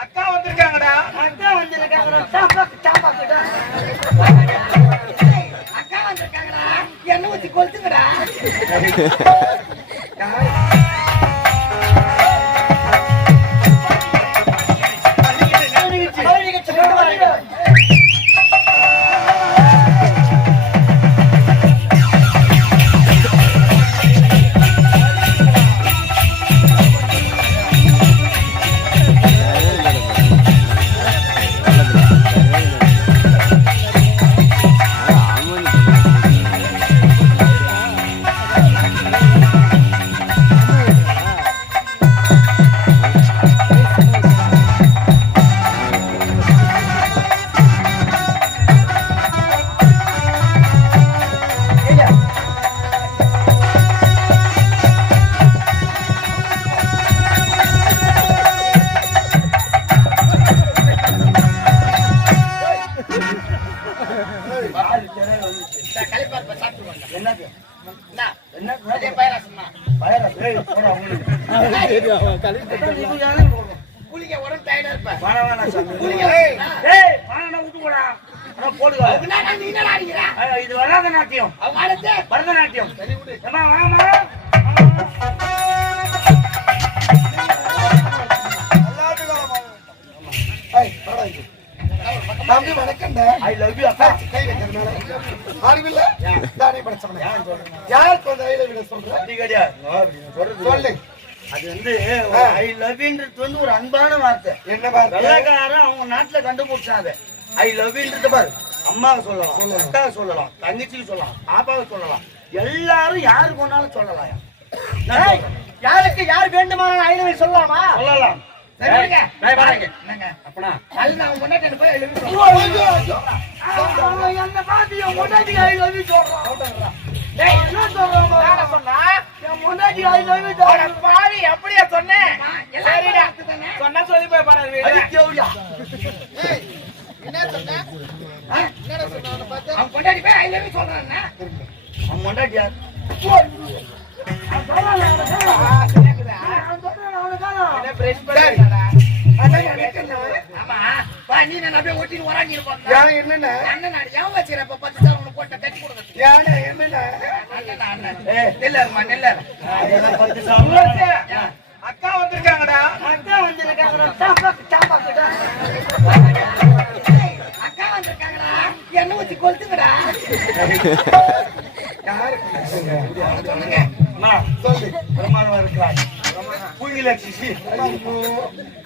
அக்கா வந்திருக்காங்கடா. அக்கா வந்திருக்காங்கடா. சாப்பாக்குடா. அக்கா வந்திருக்காங்கடா. என்ன ஊத்தி கொளுத்துங்கடா. குளிக்க உடம்பு டயர்டா இருப்ப. இது வராத நாட்டியம், பரதநாட்டியம். தம்பி வணக்கம்டா. ஐ லவ் யூ அக்கா. கை வைக்கிறதுனால அறிவில்ல தானே படிச்சவன யாருக்கு வந்து ஐ லவ் யூ சொல்ற? அப்படி கிடையாது. சொல்லு. அது வந்து ஐ லவ் யூன்றது வந்து ஒரு அன்பான வார்த்தை. என்ன வார்த்தை? வெள்ளக்காரன் அவங்க நாட்டுல கண்டுபிடிச்சாங்க. ஐ லவ் யூன்றது பாரு, அம்மாவை சொல்லலாம், அக்காவை சொல்லலாம், தங்கச்சிக்கு சொல்லலாம், பாப்பாவை சொல்லலாம், எல்லாரும் யாரு கொண்டாலும் சொல்லலாம். யாருக்கு யார் வேண்டுமானாலும் ஐ லவ் யூ சொல்லலாமா? சொல்லலாம். என்னங்க அப்பனா அது நான் முன்னாடி போய் ஐ லவ் யூ சொல்றேன். என்ன பாத்து என் முன்னாடி ஐ லவ் யூ சொல்றான். டேய் என்ன சொல்றோம்? நான் சொன்னா என் முன்னாடி ஐ லவ் யூ சொல்றேன். பாவி அப்படியே சொன்னேன். சரிடா சொன்னா சொல்லி போய் பாரு வீடு. அது கேவுயா. ஏய் என்ன சொன்னா? என்னடா சொன்னானே பாத்து அவன் முன்னாடி போய் ஐ லவ் யூ சொல்றானே. அவன் முன்னாடி யார்? அக்கா வந்திருக்காங்கடா. அக்கா வந்திருக்காங்கடா. சாப்பாக்குடா. அக்கா வந்திருக்காங்கடா. என்ன ஊத்தி கொளுத்துங்கடா. சொல்லுங்க. பிரமாணம் இருக்கிறார்.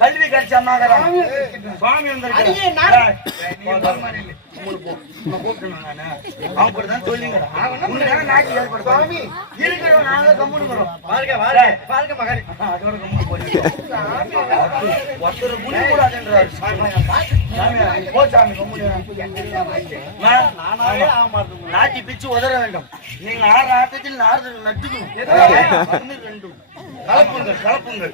கல்வி கட்சி அம்மாக்கிறான். சுவாமி வந்திருக்காரு. நாட்டி பிச்சு உதற வேண்டும். நீங்க ஆறு ஆட்டத்தில் நட்டுக்கணும். கலப்புங்கள் கலப்புங்கள்.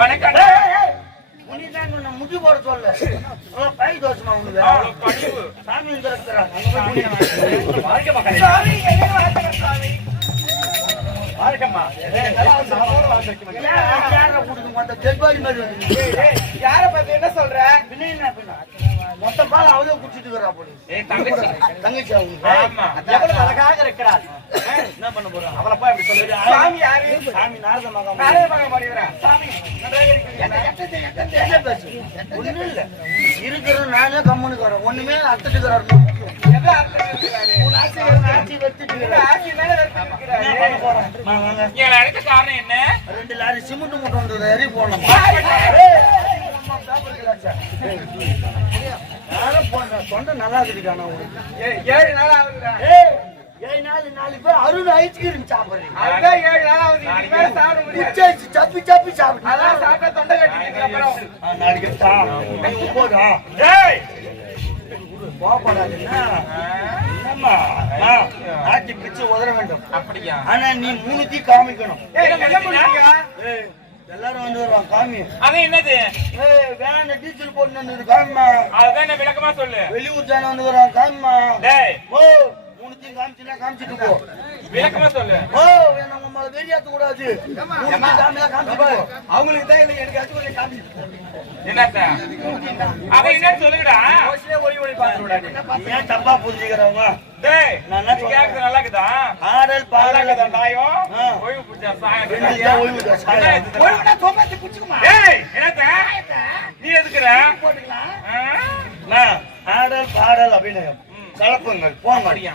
வணக்கம். முடி போட சொல்ல பை தோசமா உனக்கு சாமி சாமி, என்ன வணக்கம் சாமி. யார பத்தி என்ன சொல்ற? மொத்த பால் அவளே குடிச்சிட்டு இருக்கிறா போல. தங்கச்சி ஆமா. எவ்வளவு அழகாக இருக்கிறாள். என்ன பண்ண போறோம் அவளை போய் அப்படி சொல்லுது. சாமி யாரு? சாமி நாரத மகா பாடிக்கிறா. சாமி என்ன பேசு ஒண்ணும் இல்ல இருக்கிற நானே கம்முனுக்கு வரேன் ஒண்ணுமே அத்துட்டுக்கிறாரு. எதை அர்த்தம் இருக்கிறாரு? உன் ஆட்சி வச்சுட்டு ஆட்சி மேல வெறுப்பிருக்கிறாரு. என்ன பண்ண போறேன் வாங்க. எங்களை அழைத்த காரணம் என்ன? 2 லாரி சிமெண்ட் மூட்டை வந்தது எரி போடணும். தொண்டை நல்லா இருக்குதுக்கான 7 நாள் ஆகுதுடா. 7 நாள் 4 பேர் அருள் ஐஸ்கிரீம் சாப்பிடுறீங்க. அதுதான் 7 நாள் ஆகுது. இதுக்கு மேல சாப்பிட முடியாது. குச்சாச்சு சப்பி சப்பி சாப்பிடுறீங்க. அதான் சாப்பிட்டா தொண்டை கட்டிக்கிட்டு அப்புறம். நாளைக்கு போதா போகப்படாதுன்னா என்னம்மா ஆட்சி பிச்சு உதற வேண்டும். அப்படியா? ஆனா நீ 3 காமிக்கணும். என்ன பண்ணுவீங்க? எல்லாரும் வந்து வருவாங்க காமி. அது என்னது? வேணாம் டீச்சர் போட்டு வந்து காமிமா. அதுதான் என்ன விளக்கமா சொல்லு. வெளியூர் ஜான வந்து வருவாங்க காமிமா. டேய் ஓ 3 காமிச்சுனா காமிச்சிட்டு போ. விளக்கமா சொல்லு. ஓ வேணாம் உங்களை வெறியாத்த கூடாது. 3 காமியா காமிச்சிட்டு போ. அவங்களுக்கு தான் இல்லை எனக்கு அது கொஞ்சம் காமிச்சிட்டு என்னத்த? அவ என்ன சொல்லுடா? ஓசிலே ஒளி பாத்துடா நீ. ஏன் தப்பா புரிஞ்சிக்கறவங்க? டேய் நான் என்ன சொல்றேன்? கேக்குது நல்லா இருக்குதா? ஆடல் பாடல் பாடல நாயும் ஓய்வு புடிச்சா சாயம். ஓய்வு சாயம். ஓய்வுனா தோமாத்தி புடிச்சுக்குமா? டேய் என்னத்த? நீ எதுக்குற? போட்டுக்கலாம். ஆடல் பாடல் அபிநயம் கலப்புங்கள் போங்க. அப்படியா?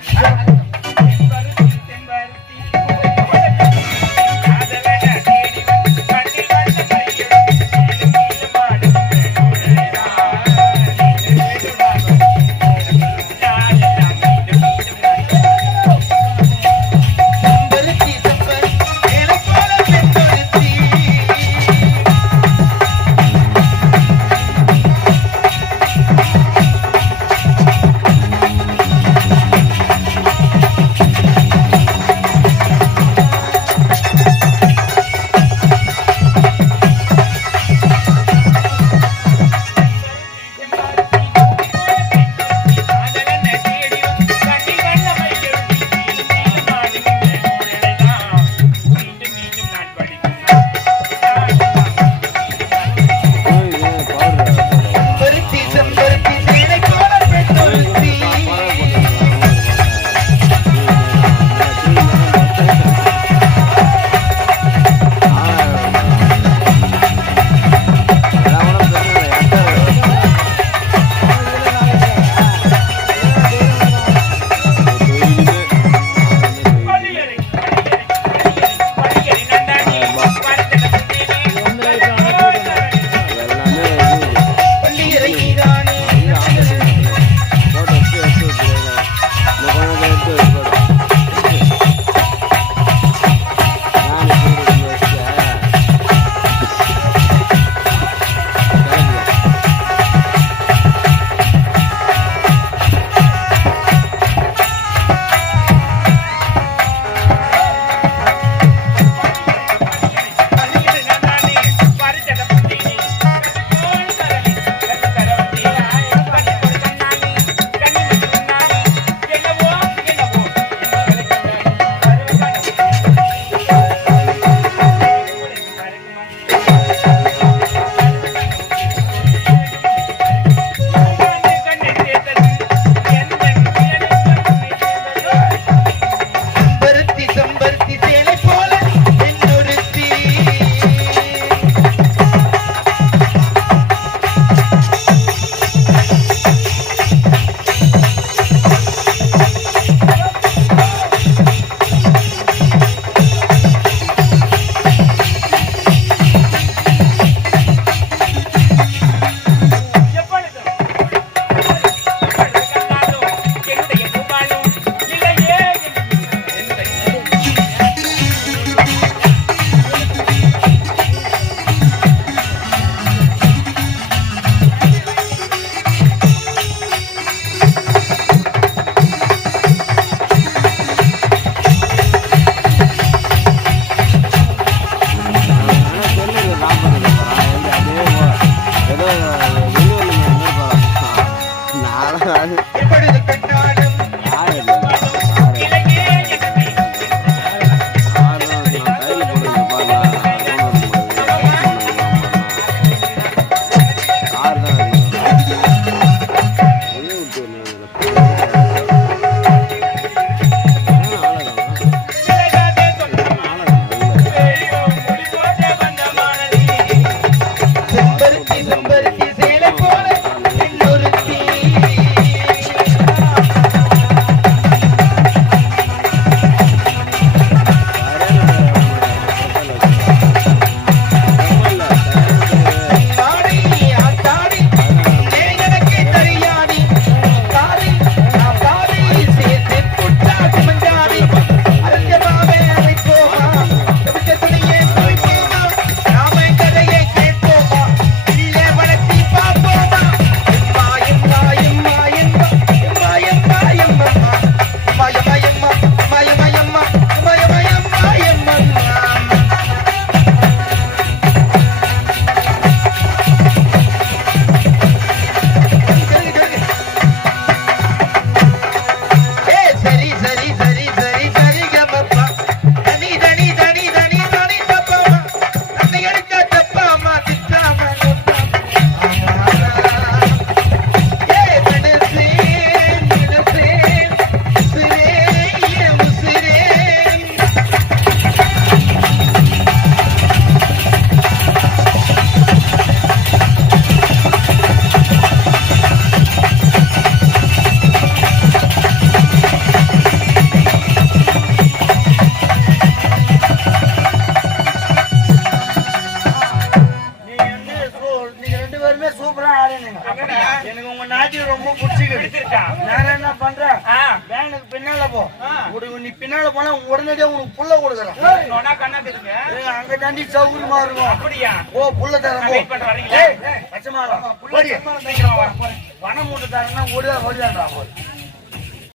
எப்பொழுது கண்டாலும் இலங்கே என்னை செம்பருத்தி சேலை போல இன்னொருத்தி ஆடி ஆத்தாடி நீ எனக்கு தெரியாடி தாடி நான் பாடி சேர்த்து கொட்டாடி மஞ்சாடி அரசமாவே அழைப்போமா தவிக்க துணியே துணிப்போமா நாம கதையை கேட்போமா இல்லே வளர்த்தி பார்ப்போமா எம்மா எம்மா எம்மா எம்மா எம்மா எம்மா எம்மா எம்மா எம்மா எம்மா எம்மா எம்மா எம்மா எம்மா எம்மா ஏ சரி சரி சரி சரி சரி கமப்பா தனி தனி தனி தனி தனி தப்பாமா தன்னை எடுக்க தப்பாமா திட்டாமா ஏ மனசே மனசே உசிரே என் உசிரே நீங்க ரெண்டு பேருமே சூப்பரா ஆடுனீங்க. எனக்கு உங்க நாட்டியம் ரொம்ப பிடிச்சிருக்கு. நான் என்ன பண்றேன், வேனுக்கு பின்னால போ. நீ பின்னால போனா உடனடியா உனக்கு புள்ள கொடுக்குறேன். அங்க தாண்டி சௌகரியமா இருக்கும். ஓ புள்ள தரேன். பச்சை மாலை வனம் மூட்டை தரேன்னா ஓடியா ஓடியாண்டா.